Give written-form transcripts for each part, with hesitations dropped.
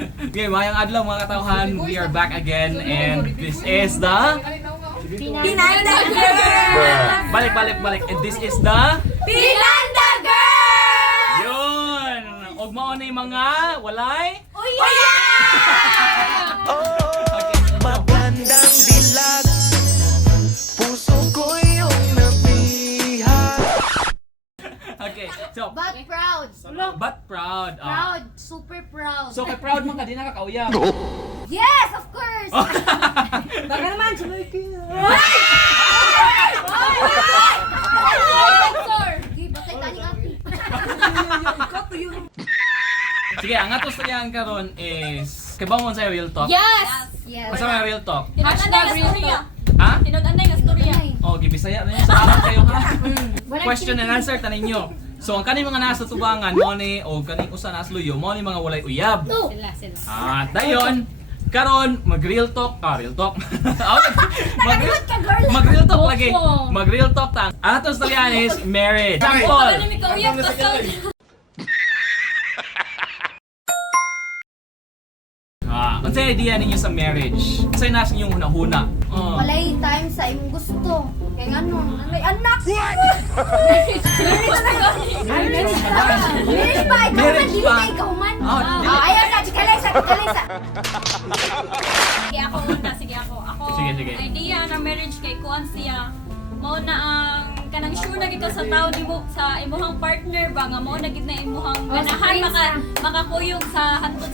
Okay, mayang adlaw mga katawhan. We are back again and this is the Pinanda Girl! balik. And this is the Pinanda Girl! yun. Og mao na yung mga walay. Uya! Magandang dilag, puso ko yung napihat. Okay, so But proud. but proud. Proud. Super proud. So kay proud man ka di nakakauyab. Yes, of course! Baka naman, sabay kayo. Okay, bakit taning api? Sige, ang atos na karon is kay bawon sa real talk. Yes! Yes. Asa may real talk? Hashtag real talk. Ha? Tinod-anay nga storya. Oh, gibisaya na yun sa akin kayo ha. Question and answer tanin nyo. So ang kaning mga nasa tubangan mo ni o kaning usa nas luyo mo ni mga walay uyab. Sila. Dayon karon mag-real talk, real talk. Mag-real talk lagi. Mag-real talk tang. Ang atong istoryahan is marriage. Example. Ano mi kauyab ka sound? Unsay idea ninyo sa marriage? Unsay nas ninyong hunahuna? Walay time sa imong gusto. Kaya nga no, may anak! Marriage ba? Ikaw man, Marriage dili ba? ka ikaw man. Oh, dili. Ayaw na, chikalesa. Sige ako muna, sige ako. Ako, Sige. idea na marriage kay kuan siya. Mao na ang kanang sure na gid ka sa tao nimo sa imuhang partner ba nga mao na gid na imuhang ganahan makakuyog sa hanton.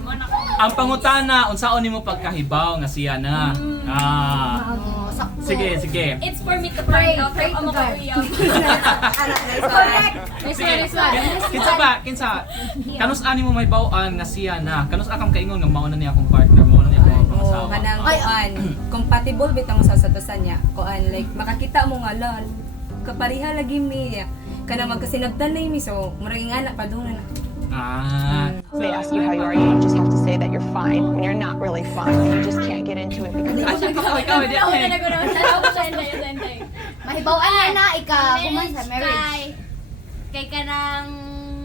Mao na ko. Ang pangutana unsaon nimo pagkahibaw nga siya na? Oh, sakto. Sige. It's for me to Pray find out to if amo God. kauyab. Correct. Kinsa kanus ani mo may bawaan nga siya na kanus akam kaingon nga mao na niya akong partner mao na niya akong Oo, pangasawa. kanang Ay, kuan, compatible bitaw mo sa satusan niya. Kuan like makakita mo nga lol, kapariha lagi mi. Kanang magkasinabtan na mi so murag anak padung na. They ask you how you are, you just have to say that you're fine when you're not really fine. You just can't get into it because Ikaw di Ako ay. na nagano sa sentay. Mahibaw-an na ika human sa marriage. Kay kanang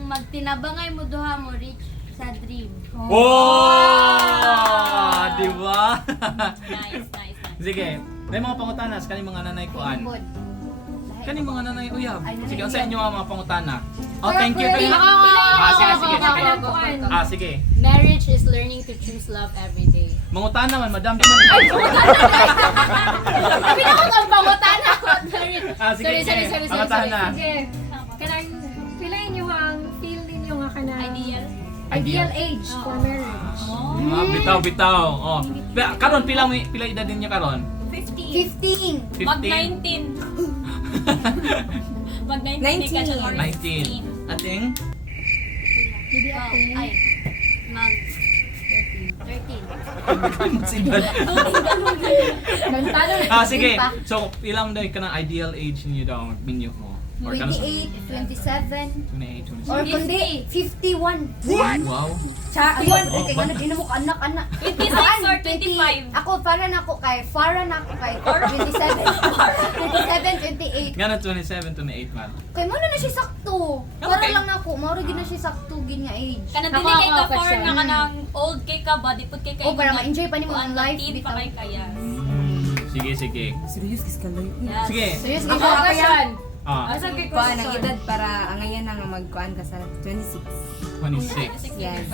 magtinabangay mo duha mo reach sa dream. Oh! Di ba? Nice. Sige. May mga pangutanas kaning mga nanay kuan. Good. Kaning mga nanay uyab. Ay, nanay Sige, unsa uyab. inyo ang mga pangutana? Oh, thank you. Pray. Sige. Sige. Marriage is learning to choose love every day. Mangutana man, madam di man. Pinakot ang pangutan ako. Sige. Pangutana. Sige. Kanang pilayin niyo ang feel ninyo nga kanang Ideal. ideal age for marriage. Bitaw. Oh. Karon pila edad din niya karon? 15. 15. Mag 19. Mag 19 ka siya. 19. Ating Ay, mag 13. sige. So, ilang daw ka ng ideal age niyo daw minyo mo? Or kanus- 28, 27, 28, 27. or kundi 51. Wow. Sa yun, kay ganun din mo anak. 26 or 25? Ako para na ako kay 27. 27, 28. Nga na 27, 28 man. Kay mo na siya sakto. Para Okay. lang ako, mao ra gid na siya sakto gid nga age. Kanang dili kay ka for nga kanang old kay ka body put kay kay. Oh, para ma-enjoy pa nimo ang life teen pa bitaw. kay kaya. Sige. Serious kis kalay. Yes. Sige. Serious Ako gid question. Ah, Kuan ang edad para ngayon na nga magkuan ka sa 26. 26. Yes.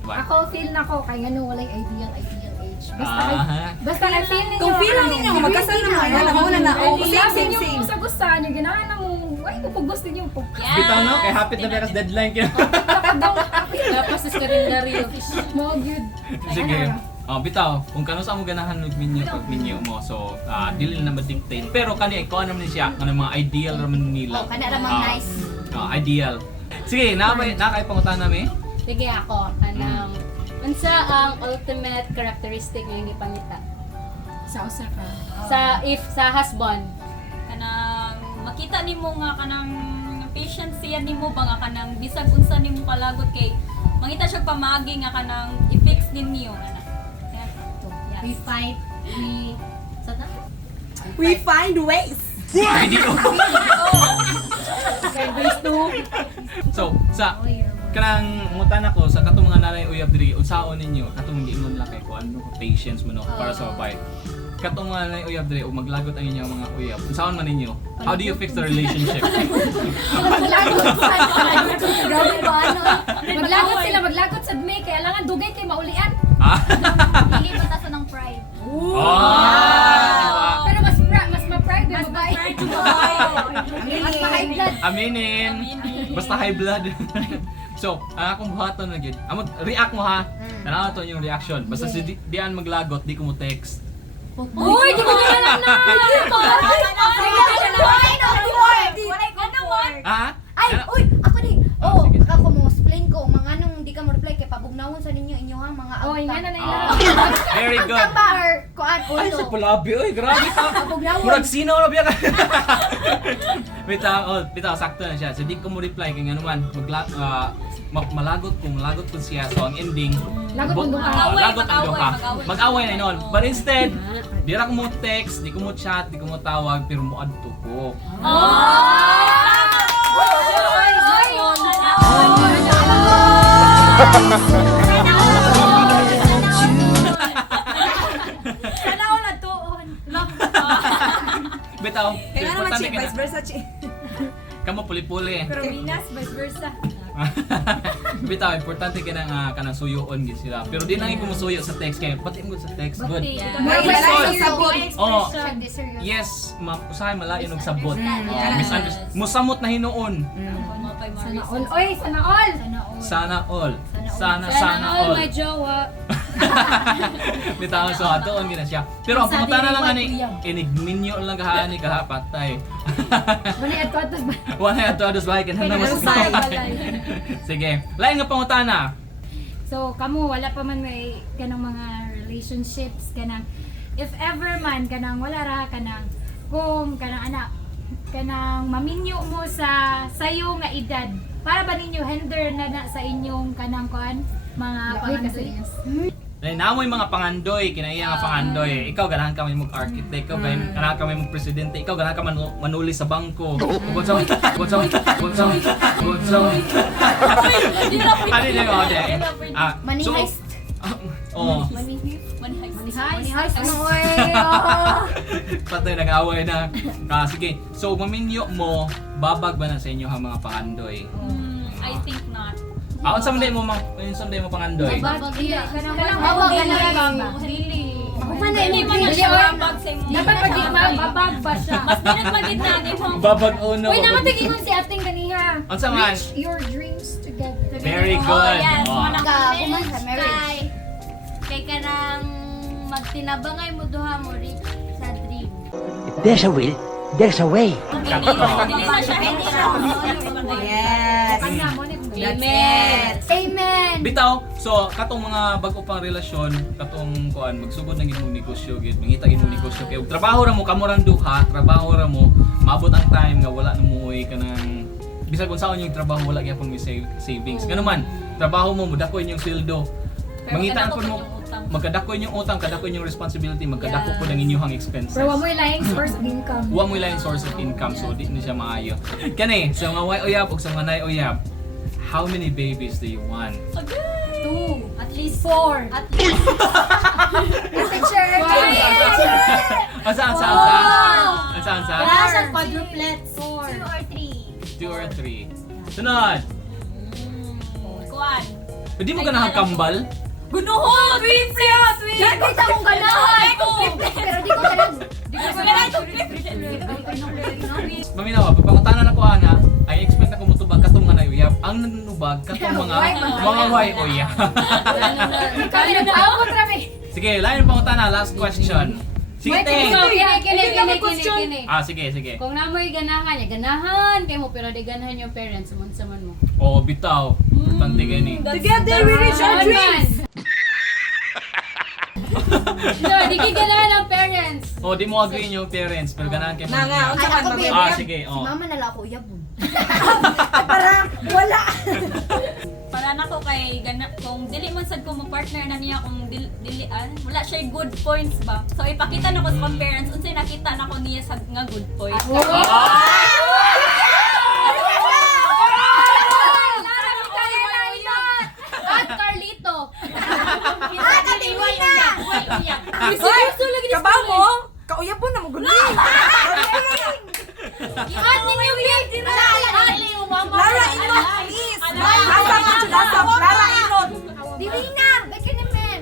What? Ako feel na ko kay ano walay ideal age. Ah. Basta kay feel ninyo. Kung feel ninyo nga magkasal na mo, na mo na. Oh, same. Yung sa gusto niyo ganahan na mo. Ay ko pag gusto niyo pag. Bitaw no? Kay hapit na beras deadline kaya. Tapos is kalendaryo. Mo good. Sige. Oh, bitaw, kung kano sa mo ganahan pag minyo mo. So, dili na ma-dictate. Pero kani ikaw naman siya, kanang mga ideal raman nila. Oh, kana ra mang nice. Ideal. Sige, na kay pangutan nami. Sige ako kanang unsa ang ultimate characteristic nga ipangita Sa usa ka. sa husband kanang makita nimo nga kanang patience siya nimo ba nga kanang bisag unsa nimo kalagot kay mangita siya pamagi nga kanang i-fix ninyo ana. We fight, We find ways. Video. Service to So, sa kanang mutan ako sa katong mga nanay uyab diri unsaon ninyo katong giingon lang kay ko ano patience mo no para sa babae. Katong mga nanay uyab diri ug maglagot ang inyong mga uyab. Unsaon man ninyo? How do you fix the relationship? Maglagot sila, maglagot sa May, kaya alangan dugay kay maulian. Ah. Hindi batasan ng pride. Ah. Pero mas ma-pride yung babae. Mas ma-high blood. Aminin. Basta high blood. So, ang akong buhaton na gyud. Amo react mo ha. Tanaw to yung reaction. Basta si dian maglagot, di ko mo text. Uy, di ko naman na! Ha? Ay, Ano? uy, ako ni. Ah, Oh, sige. ako mo explain ko mga nung di ka mo reply kay pabugnawon sa ninyo ha mga Oh, nga na ila. Very good. Tamba or kuan Ay, ulo. sa palabi, oy, grabe ka. Pabugnawon. Murag sino na biya ka. Bitaw, sakto na siya. So, di ko mo reply kay nga naman. Malagot ko siya. So, ang ending, Lagot mo duha. lagot ang duha. Mag-away. Mag-away na inon. But instead, di ra ko mo text, di ko mo chat, di ko mo tawag, pero mo adto ko. Sana all atuon. Bitaw, Kaya nga naman, importante Chi, ka na. vice versa, Chi. Kamo puli-puli. Pero Minas, vice versa. Bitaw, importante ka kanang suyoon gid sila. Pero di nang kumusuyo sa text kay pati mo sa text good. May sabot. Oh, Check this serious. yes, usahay malayo og sabot. Yeah. Misunderstand. Musamot na hinuon. Sana all. Oy, sana all. Sana all. Sana all all. my jowa. Bitaw so atoon gina siya. Pero ang pumunta na lang ani inigminyo lang kahani patay. Bali ato atos ba? Wala ato ados bahay kan na mas. Sige. Lain nga pangutana. So, kamo wala pa man may kanang mga relationships kanang if ever man kanang wala ra kanang kung kanang anak kanang maminyo mo sa sayo nga edad para ba ninyo hinder na sa inyong kanang kuan mga pangandoy? Dahil namoy mga pangandoy, kinaiya nga pangandoy. Ikaw ganahan ka may mag-architect, ikaw ganahan ka may mag-presidente, ikaw ganahan ka manuli sa bangko. Bunso. Ano yung mga ode? Money heist. Oo. Money heist no oy. Patay nag-away na. Sige. So, maminyo mo, babag ba na sa inyo ang mga pangandoy? I think not. Unsa man mo pangandoy? Babag ganun. Dili. Dili man na siya babag sa imo. Dapat pag di babag ba siya? Mas pinagpagit na din mo. Babag uno. Uy, naman tigin si ating ganiha. Unsa man? Reach your dreams together. Very Oh, good. yes. Oh. Kuman sa marriage. Kay kanang magtinabangay mo duha mo reach sa dream. If there's a will, there's a way. Dili na siya hindi na. Yes. Amen. Amen. Bitaw, so katong mga bago pang relasyon, katong kuan magsugod na gid mo negosyo gid, mangita gid mo negosyo kay ug trabaho ra mo kamo rang duha, trabaho ra mo, maabot ang time nga wala na mo ka nang bisag unsaon yung trabaho wala gyapon may savings. Ngano man, trabaho mo mudako inyong sweldo. Mangita ko mo magkadako inyong utang, kadako inyong responsibility, magkadako po ng inyong expenses. Pero wa mo ilayang source of income. Wa mo ilang source of income so di na siya maayo. Kani, sa mga way uyab ug sa mga nay uyab, how many babies do you want? 2, at least 4. At least. Teacher. Asa? Wala siyang quadruplets. 2 or 3. 2 or 3. Sunod. Kuan. Pwede mo ganahan kambal? Gunuho! Twins siya! Twins! Yan ko sa akong ganahan. Pero di ko ganahan. Maminawa, pagpangutanan ako ana, ay expect ako motubag katong nga uyab. Ang nanunubag katong mga way uyab. Kami nagpaawat rami. Sige, lain pangutana, last question. Sige, Teng. Kini. Sige. Kung namoy ganahan niya, ganahan kay mo pero di ganahan yung parents mo sa man mo. Oh, bitaw. Importante gani. Together we reach our dreams. No, di kay ganahan ang parents. Oh, di mo agree yung parents, pero ganahan kayo. Nga, Ay unsa ako man baby. ba? Sige, Si oh. mama nala ako uyabon. Para nako kay kung dili man sad ko mo partner na niya kung dilian, wala siya good points ba. So ipakita nako sa kong parents unsay nakita nako niya sa nga good points. Seryoso lagi ni Kabaw mo? Kauyab po na mo gulo. Ihan ninyo yan. Lara Inot, please. Asa mo siya Lara Inot. Dili na! Ba't ka naman?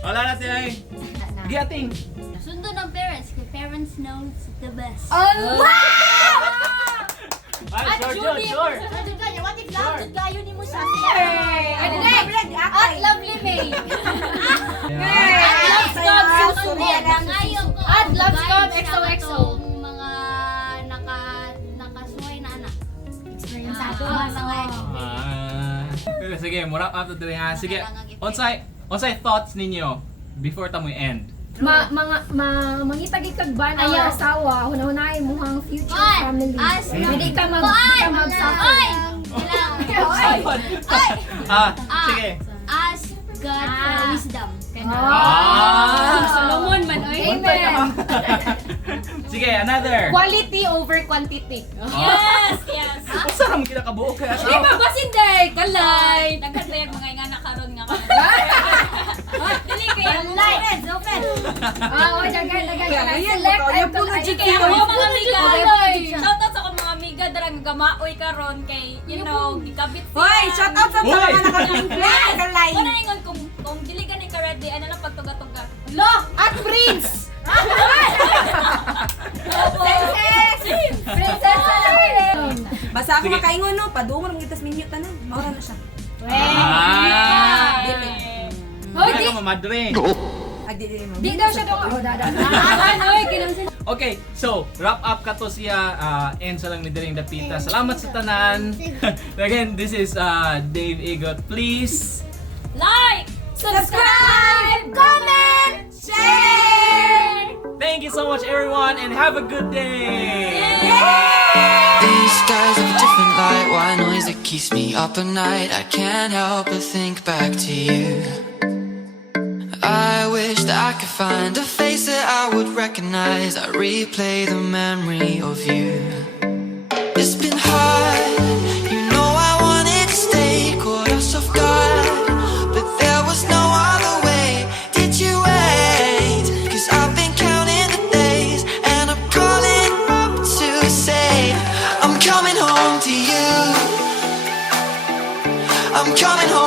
Wala na siya eh. Giating. Sundo ng parents, kay parents knows the best. Oh! Ay, sure. Sundo ka niya, what if love kayo ni mo sa Ano na? At Lovely May. Love Scott, sundo ngayon ko. At Love Scott, Guide XOXO. siya katong mga nakasuway na anak. Experienceado. Sige, murap up to the ha. Sige, onsay thoughts ninyo before tamoy end? Mangitag ikag ba na Ayaw. asawa, hunahunay mo ang future Oy! family. As- Hindi ka Oy! mag-suffer. Oy! Kailangan. Sige. Ask God for wisdom. Solomon man, oy. Amen. Sige, another. Quality over quantity. Yes, yes. Usa ra mo kinakabuok kaya Di ba basin day? Kalay. Nagkatayag mga nga nakaroon nga kami. Dili kaya Friends, open. Oo, dagan. Ayan, Select kauyab and po na ay, dyan. Kaya ako mga amiga, Kalay. shoutout sa akong mga amiga darang gamaoy karon kay you know gikabit siya. Hoy, shout out sa Hoy! mga nakakaling play. Kalay. Kuna ingon kung dili ka ni ka ready ano lang pagtuga-tuga. Lo! At Prince! Princess! Princess na lang! Basta ako Sige. makaingon no, padungon mo itas minyo tanan. Maura na siya. Ah! Hoy, Hindi di. ka mamadre. Di mo. Di daw siya daw. Oh, dadan. Oy, kinamsin. Okay, so wrap up ka to siya. End sa lang ni Diring Dapita. Salamat sa tanan. Again, this is Dave Igot. Please Like, Subscribe! Comment! Share! thank you so much, everyone, and have a good day. These skies have a different light. Why noise that keeps me up at night? I can't help but think back to you. I wish that I could find a face that I would recognize. I replay the memory of you. It's been hard, you know I wanted to stay, caught us off guard, but there was no other way. Did you wait? 'Cause I've been counting the days, and I'm calling up to say I'm coming home to you. I'm coming home.